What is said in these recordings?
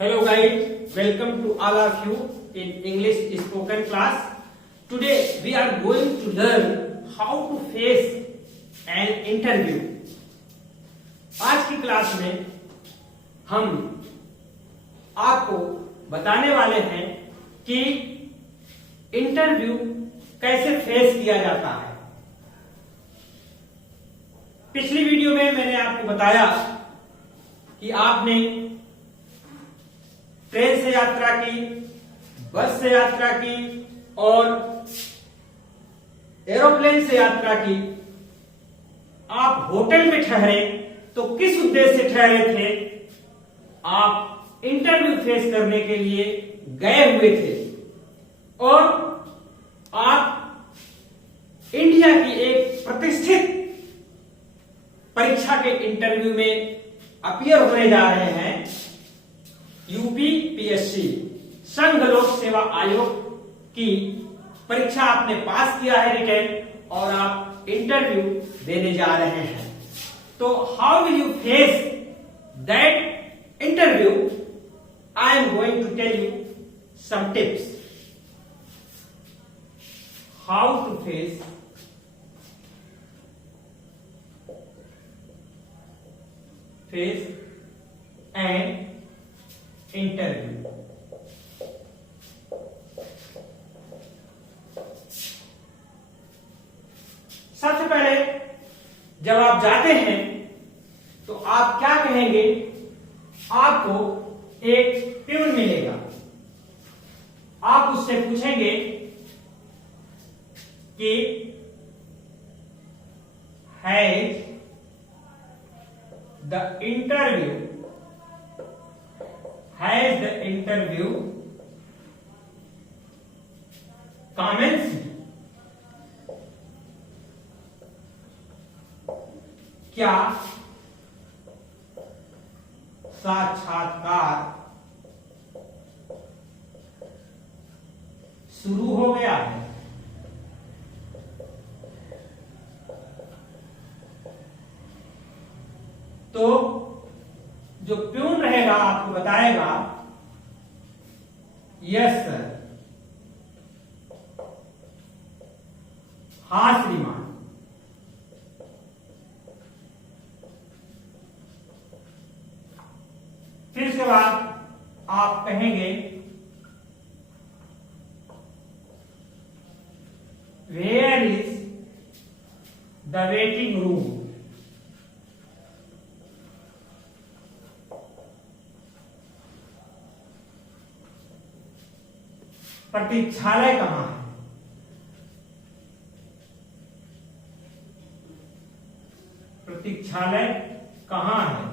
Hello guys, welcome to all of you in English spoken class. Today we are going to learn how to face an interview. आज की class में हम आपको बताने वाले हैं कि इंटरव्यू कैसे फेस किया जाता है। पिछली वीडियो में मैंने आपको बताया कि आपने ट्रेन से यात्रा की, बस से यात्रा की और एरोप्लेन से यात्रा की। आप होटल में ठहरे तो किस उद्देश्य से ठहरे थे? आप इंटरव्यू फेस करने के लिए गए हुए थे और आप इंडिया की एक प्रतिष्ठित परीक्षा के इंटरव्यू में अपीयर होने जा रहे हैं। यूपीपीएससी संघ लोक सेवा आयोग की परीक्षा आपने पास किया है रिटन और आप इंटरव्यू देने जा रहे हैं। तो how will you face that interview? I am going to tell you some tips how to face an interview. सबसे पहले जब आप जाते हैं तो आप क्या कहेंगे? आपको एक प्यून मिलेगा। आप उससे पूछेंगे कि हैज द इंटरव्यू commenced? क्या साक्षात्कार शुरू हो गया है? तो जो प्यून रहेगा आपको बताएगा यस सर, हाँ श्रीमान। फिर उसके बाद आप कहेंगे where is the waiting room? प्रतीक्षालय कहां है? प्रतीक्षालय कहां है?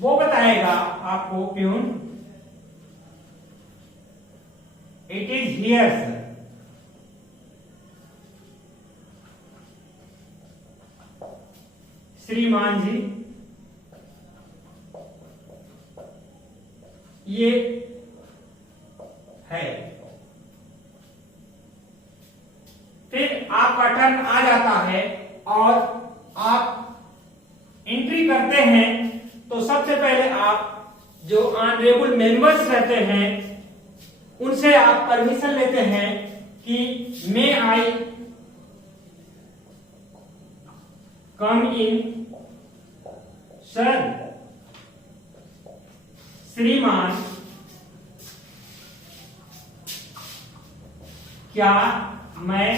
वो बताएगा आपको peon it is here sir. श्रीमान जी ये है। फिर आपका टर्न आ जाता है और आप एंट्री करते हैं तो सबसे पहले आप जो ऑनरेबल मेंबर्स रहते हैं उनसे आप परमिशन लेते हैं कि मे आई कम इन सर? श्रीमान क्या मैं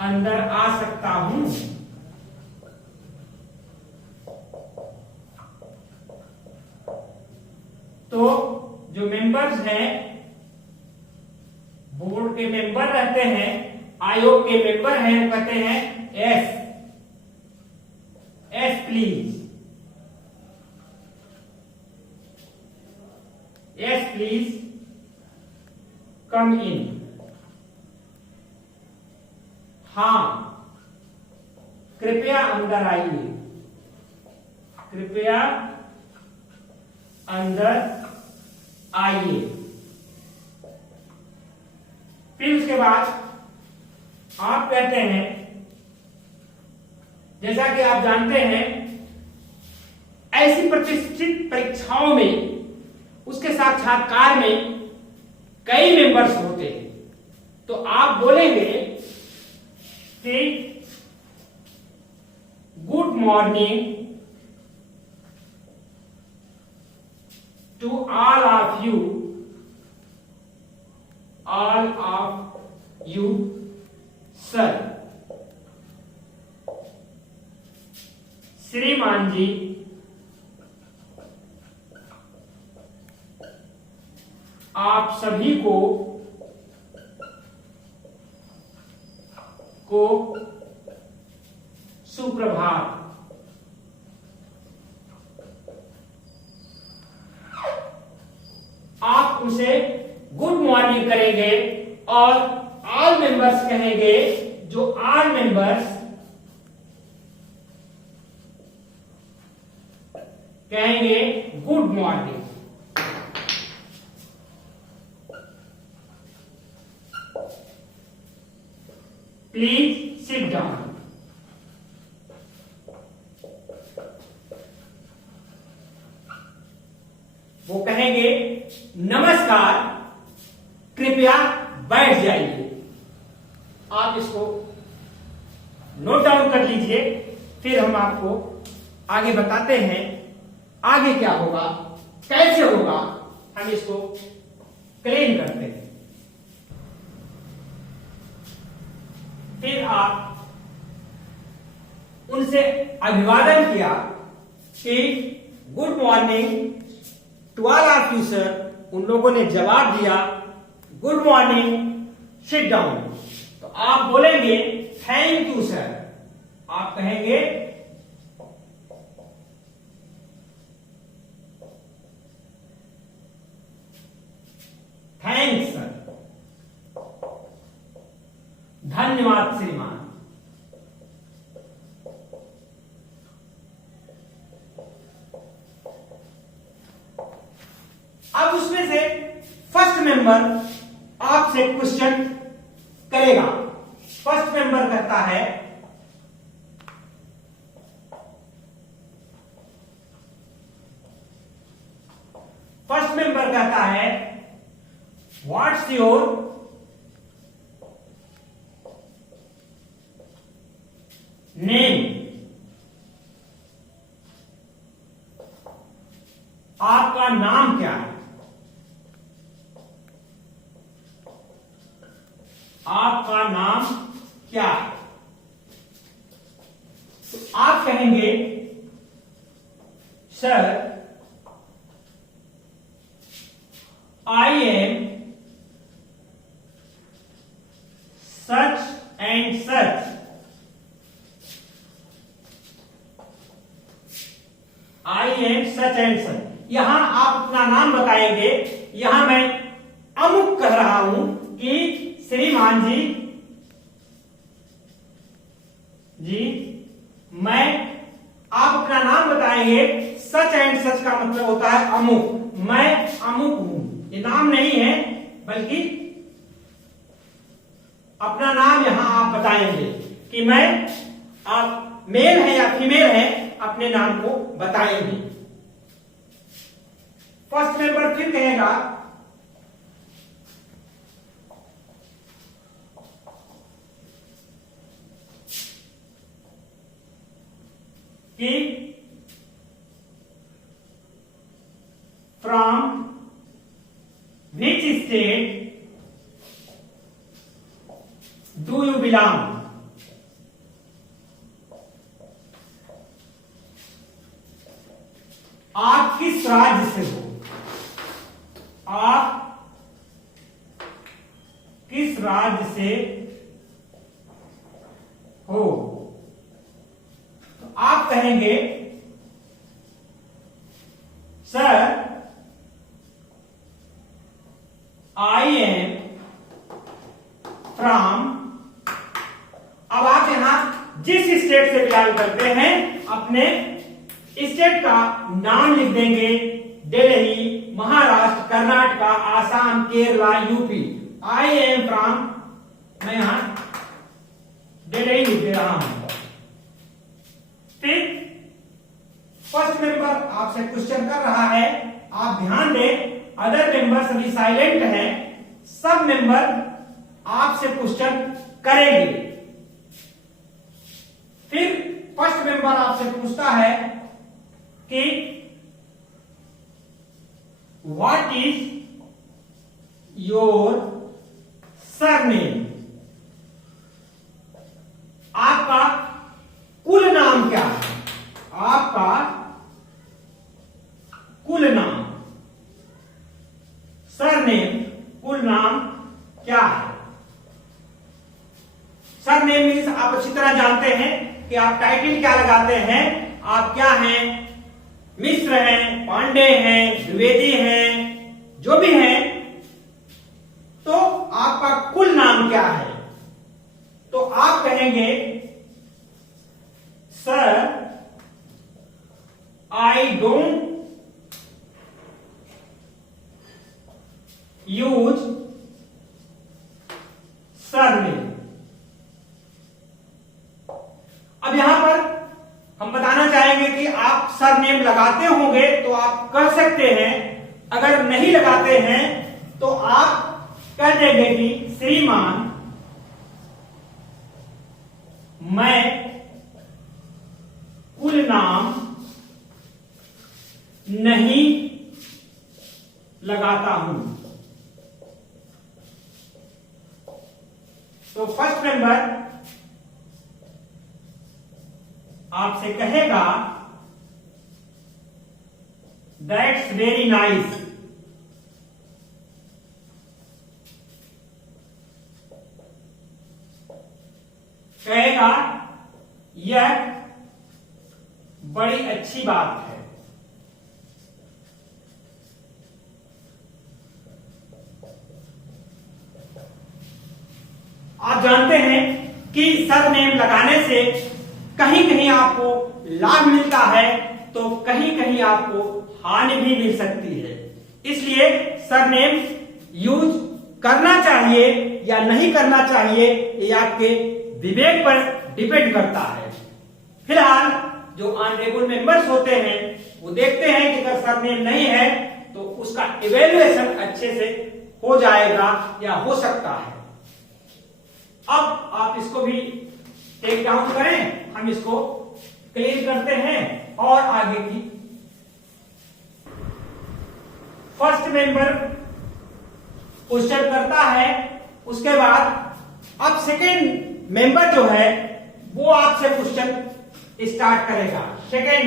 अंदर आ सकता हूं? तो जो मेंबर्स हैं, बोर्ड के मेंबर रहते हैं, आयोग के मेंबर हैं, कहते हैं yes yes please, yes please come in. हाँ कृपया अंदर आइए, कृपया अंदर आइए। फिर उसके बाद आप कहते हैं जैसा कि आप जानते हैं ऐसी प्रतिष्ठित परीक्षाओं में उसके साक्षात्कार में कई मेंबर्स होते हैं, तो आप बोलेंगे कि good morning to all of you sir. श्रीमान जी, आप सभी को सुप्रभात। आप उसे गुड मॉर्निंग करेंगे और ऑल मेंबर्स कहेंगे, जो ऑल मेंबर्स कहेंगे good morning. Please sit down. वो कहेंगे नमस्कार, कृपया बैठ जाइए। आप इसको नोट डाउन कर लीजिए, फिर हम आपको आगे बताते हैं आगे क्या होगा, कैसे होगा, हम इसको क्लीन करते हैं। फिर आप उनसे अभिवादन किया कि good morning to all of you sir. उन लोगों ने जवाब दिया गुड मॉर्निंग, सिट डाउन। तो आप बोलेंगे थैंक यू सर। आप कहेंगे थैंक्स सर, धन्यवाद श्रीमान। अब उसमें से फर्स्ट मेंबर आपसे क्वेश्चन करेगा। फर्स्ट मेंबर कहता है व्हाट्स योर नेम। आपका नाम क्या है? आपका नाम क्या है? तो आप कहेंगे sir I am such and such. I am such and such. यहां आप अपना नाम बताएंगे। यहां मैं अमुक कह रहा हूं कि श्रीमान जी मैं, आप अपना नाम बताएंगे। सच एंड सच का मतलब होता है अमुक। मैं अमुक हूं। ये नाम नहीं है बल्कि अपना नाम यहां आप बताएंगे कि मैं, आप मेल है या फीमेल है, अपने नाम को बताएंगे। फर्स्ट मेंबर फिर कहेगा कि from which state do you belong. आप किस राज्य से हो? आप किस राज्य से हो? तो आप कहेंगे सर आई एम फ्रॉम। अब आप यहां जिस स्टेट से बिलोंग करते हैं अपने स्टेट का नाम लिख देंगे। Delhi, Maharashtra, Karnataka, Assam, Kerala, UP. I am from, मैं यहां दिल्ली लिख दे रहा हूं। आपसे क्वेश्चन कर रहा है, आप ध्यान दें, अदर मेंबर सभी साइलेंट हैं, सब मेंबर आपसे क्वेश्चन करेंगे। फिर फर्स्ट मेंबर आपसे पूछता है कि व्हाट इज योर सरनेम, आपका कुल नाम क्या है, आपका कुल नाम, सरनेम कुल नाम क्या है। सरनेम मीन्स आप अच्छी तरह जानते हैं कि आप टाइटल क्या लगाते हैं, आप क्या हैं, मिश्र हैं, पांडे हैं, द्विवेदी हैं, जो भी हैं, तो आपका कुल नाम क्या है। तो आप कहेंगे sir I don't use surname. अब यहां पर हम बताना चाहेंगे कि आप सरनेम लगाते होंगे तो आप कह सकते हैं, अगर नहीं लगाते हैं तो आप कह देंगे कि श्रीमान मैं कुल नाम नहीं लगाता हूं। तो फर्स्ट मेंबर आपसे कहेगा दैट्स वेरी नाइस, कहेगा यह बड़ी अच्छी बात है। आप जानते हैं कि सरनेम लगाने से कहीं कहीं आपको लाभ मिलता है तो कहीं कहीं आपको हानि भी मिल सकती है, इसलिए सरनेम यूज करना चाहिए या नहीं करना चाहिए ये आपके विवेक पर डिपेंड करता है। फिलहाल जो ऑनरेबल मेंबर्स होते हैं वो देखते हैं कि अगर सरनेम नहीं है तो उसका इवेल्युएशन अच्छे से हो जाएगा या हो सकता है। अब आप इसको भी टेक डाउन करें, हम इसको क्लियर करते हैं और आगे की फर्स्ट मेंबर क्वेश्चन करता है, उसके बाद अब सेकेंड मेंबर जो है वो आपसे क्वेश्चन स्टार्ट करेगा। सेकेंड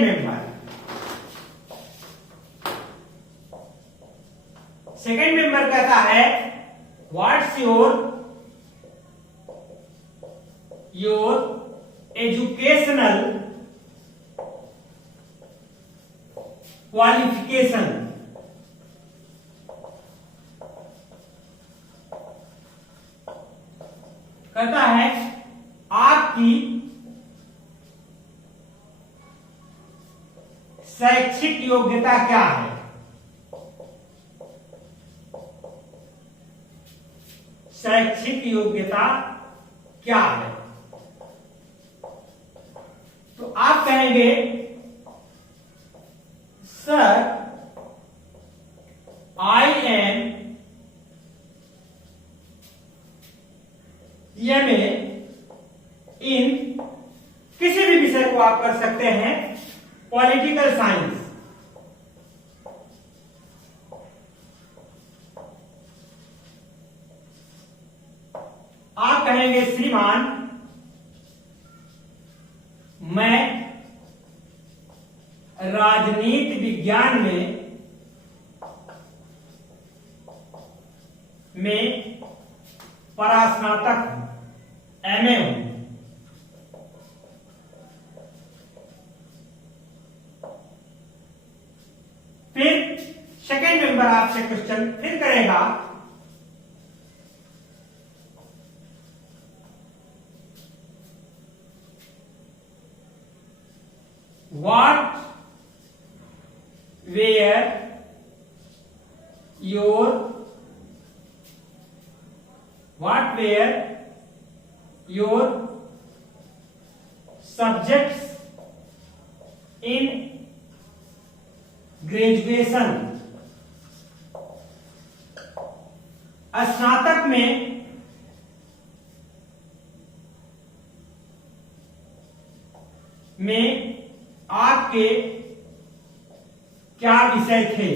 मेंबर कहता है व्हाट्स योर एजुकेशनल क्वालिफिकेशन, कहता है आपकी शैक्षिक योग्यता क्या है। शैक्षिक योग्यता क्या है, तो आप कहेंगे सर आई एम एमए इन, किसी भी विषय को आप कर सकते हैं, पॉलिटिकल साइंस। आप कहेंगे श्रीमान मैं राजनीति विज्ञान में परास्नातक हूं, एमए हूं। फिर सेकेंड मेंबर आपसे क्वेश्चन फिर करेगा what were your subjects in graduation. स्नातक में आपके क्या विषय थे?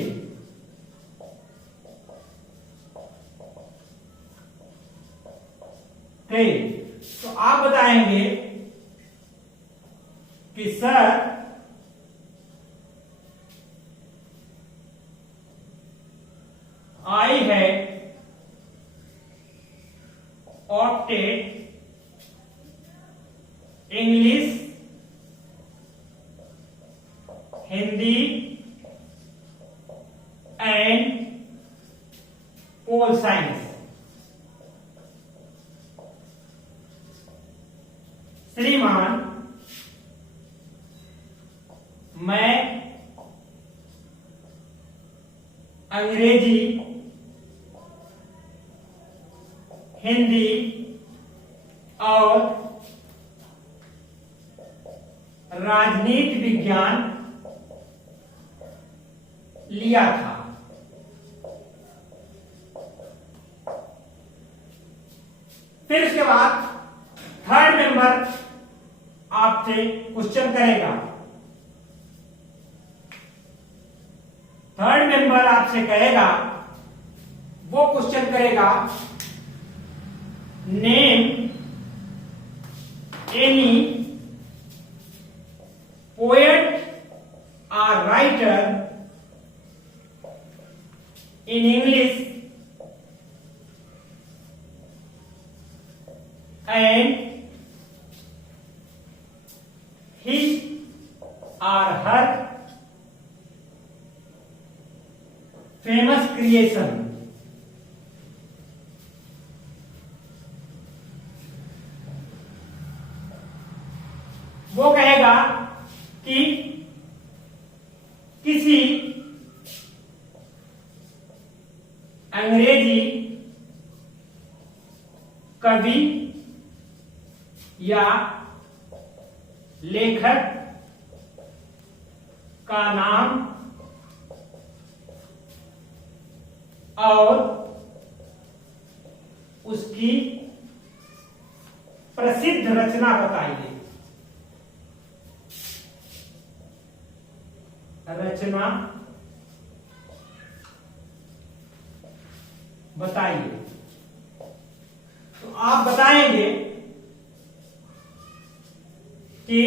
तो आप बताएंगे कि sir I had opted English, Hindi and Pol Science। श्रीमान, मैं अंग्रेजी, हिंदी और राजनीति विज्ञान लिया था। फिर उसके बाद थर्ड मेंबर आपसे क्वेश्चन करेगा। थर्ड मेंबर आपसे कहेगा, वो क्वेश्चन करेगा, नेम एनी पोएट और writer in English and his or her famous creation। वो कहेगा कि किसी अंग्रेजी कवि या लेखक का नाम और उसकी प्रसिद्ध रचना बताइए। रचना बताइए। तो आप बताएंगे कि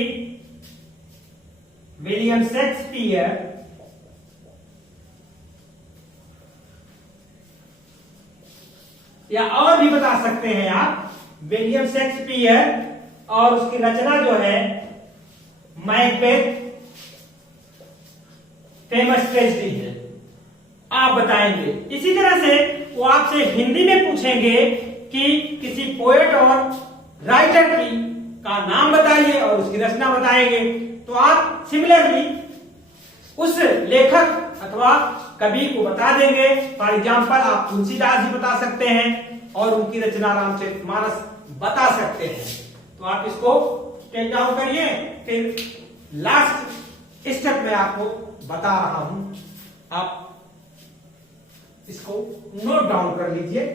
विलियम शेक्सपियर या और भी बता सकते हैं आप, विलियम शेक्सपियर और उसकी रचना जो है मैकबेथ फेमस ट्रेजेडी है, आप बताएंगे। इसी तरह से वो आपसे हिंदी में पूछेंगे कि किसी पोएट और राइटर की का नाम बताइए और उसकी रचना बताएंगे। तो आप सिमिलरली उस लेखक अथवा कवि को बता देंगे। फॉर एग्जाम्पल आप तुलसीदास जी बता सकते हैं और उनकी रचना रामचरितमानस बता सकते हैं। तो आप इसको टेक डाउन करिए, फिर लास्ट स्टेप में आपको बता रहा हूं, आप इसको नोट डाउन कर लीजिए।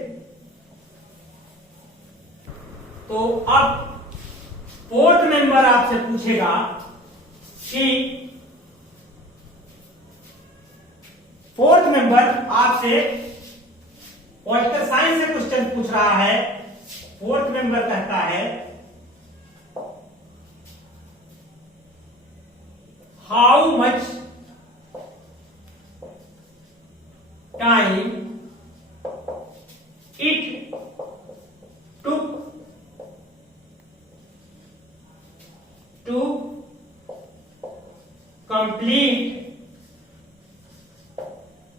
तो अब फोर्थ मेंबर आपसे पूछेगा कि फोर्थ मेंबर आपसे पॉलिटिकल साइंस से क्वेश्चन पूछ रहा है। फोर्थ मेंबर कहता है, how much time it took to complete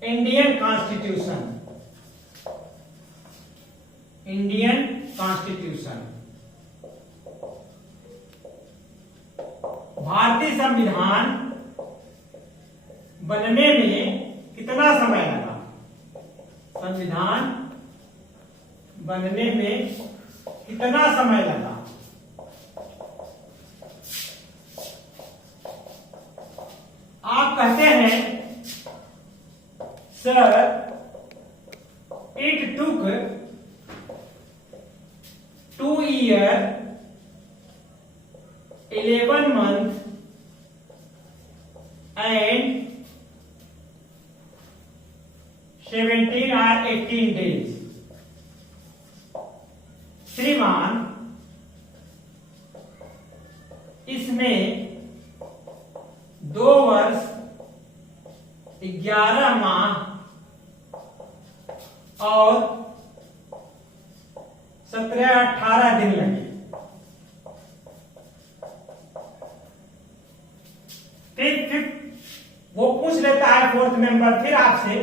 Indian constitution. Indian constitution, भारतीय संविधान बनने में कितना समय लगा? संविधान बनने में कितना समय लगा? आप कहते हैं Sir, it took 2 years, 11 months and 17 or 18 days. श्रीमान, इसमें 2 वर्ष 11 माह और 17-18 दिन लगे। फिर वो पूछ लेता है फोर्थ मेंबर फिर आपसे,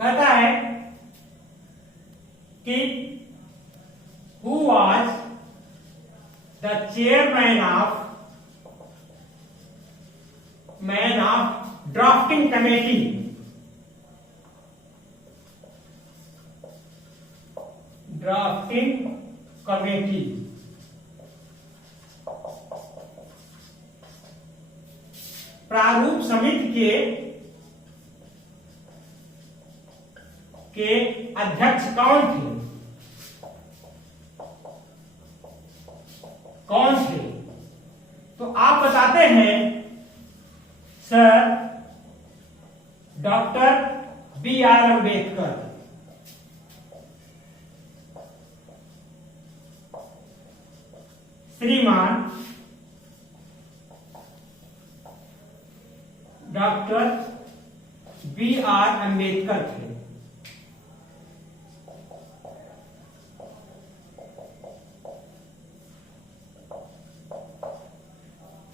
कहता है कि who was the chairman of drafting committee? Drafting committee. प्रारूप समिति के अध्यक्ष कौन थे? तो आप बताते हैं सर डॉक्टर B.R. अम्बेडकर। श्रीमान, डॉक्टर B.R. अम्बेडकर थे।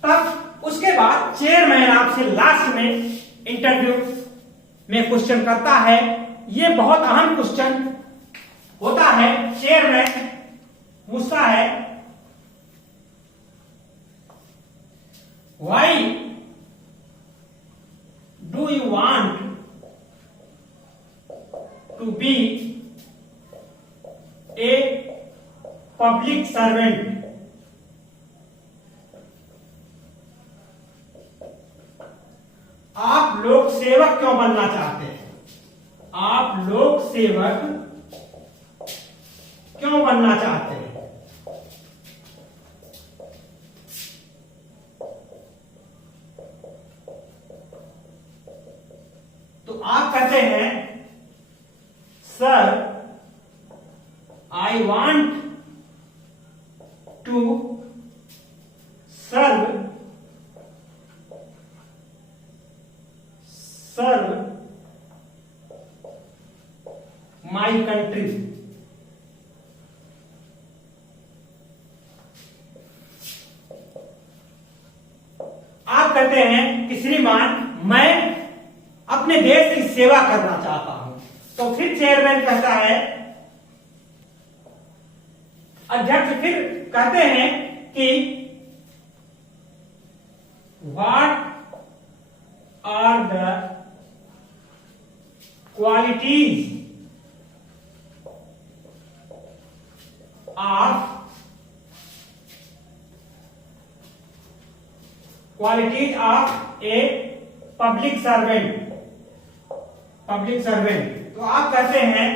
तब उसके बाद चेयरमैन आपसे लास्ट में इंटरव्यू में क्वेश्चन करता है। ये बहुत अहम क्वेश्चन होता है। चेयरमैन पूछता है, why do you want to be a public servant? आप लोक सेवक क्यों बनना चाहते हैं? आप लोक सेवक क्यों बनना चाहते हैं? तो आप कहते हैं sir, I want to serve my country. आप कहते हैं कि श्रीमान, मैं अपने देश की सेवा करना चाहता हूं। तो फिर चेयरमैन कहता है, अध्यक्ष फिर कहते हैं कि what are the qualities of a public servant. तो आप कहते हैं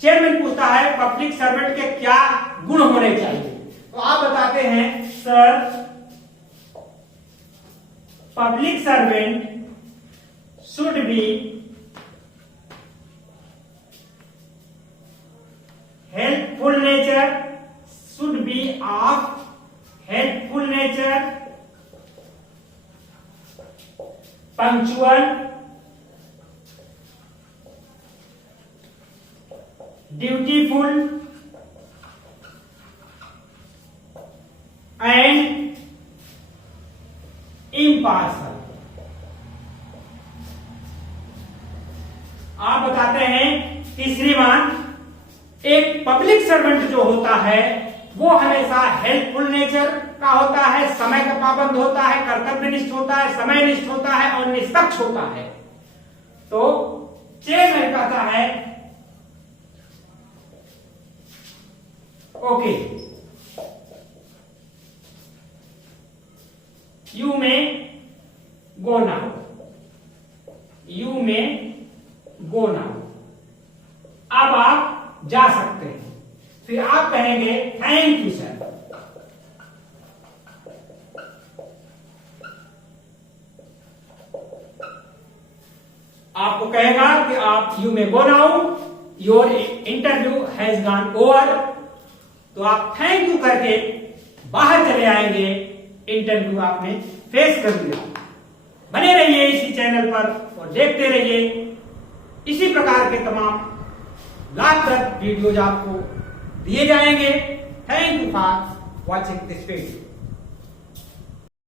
चेयरमैन पूछता है पब्लिक सर्वेंट के क्या गुण होने चाहिए? तो आप बताते हैं sir, public servant should be helpful nature, should be of helpful nature, punctual, dutiful and impartial। आप बताते हैं कि श्रीमान, एक पब्लिक सर्वेंट जो होता है वो हमेशा हेल्पफुल नेचर का होता है, समय का पाबंद होता है, कर्तव्यनिष्ठ होता है, समयनिष्ठ होता है और निष्पक्ष होता है। तो चेयरमैन कहता है okay, you may go now, you may go now. अब आप जा सकते हैं। फिर आप कहेंगे थैंक यू सर। आपको कहेगा कि आप you may go now, your interview has gone over. तो आप थैंक यू करके बाहर चले आएंगे, इंटरव्यू आपने फेस कर लिया। बने रहिए इसी चैनल पर और देखते रहिए, इसी प्रकार के तमाम लाभप्रद वीडियोज आपको दिए जाएंगे। Thank you for watching this video.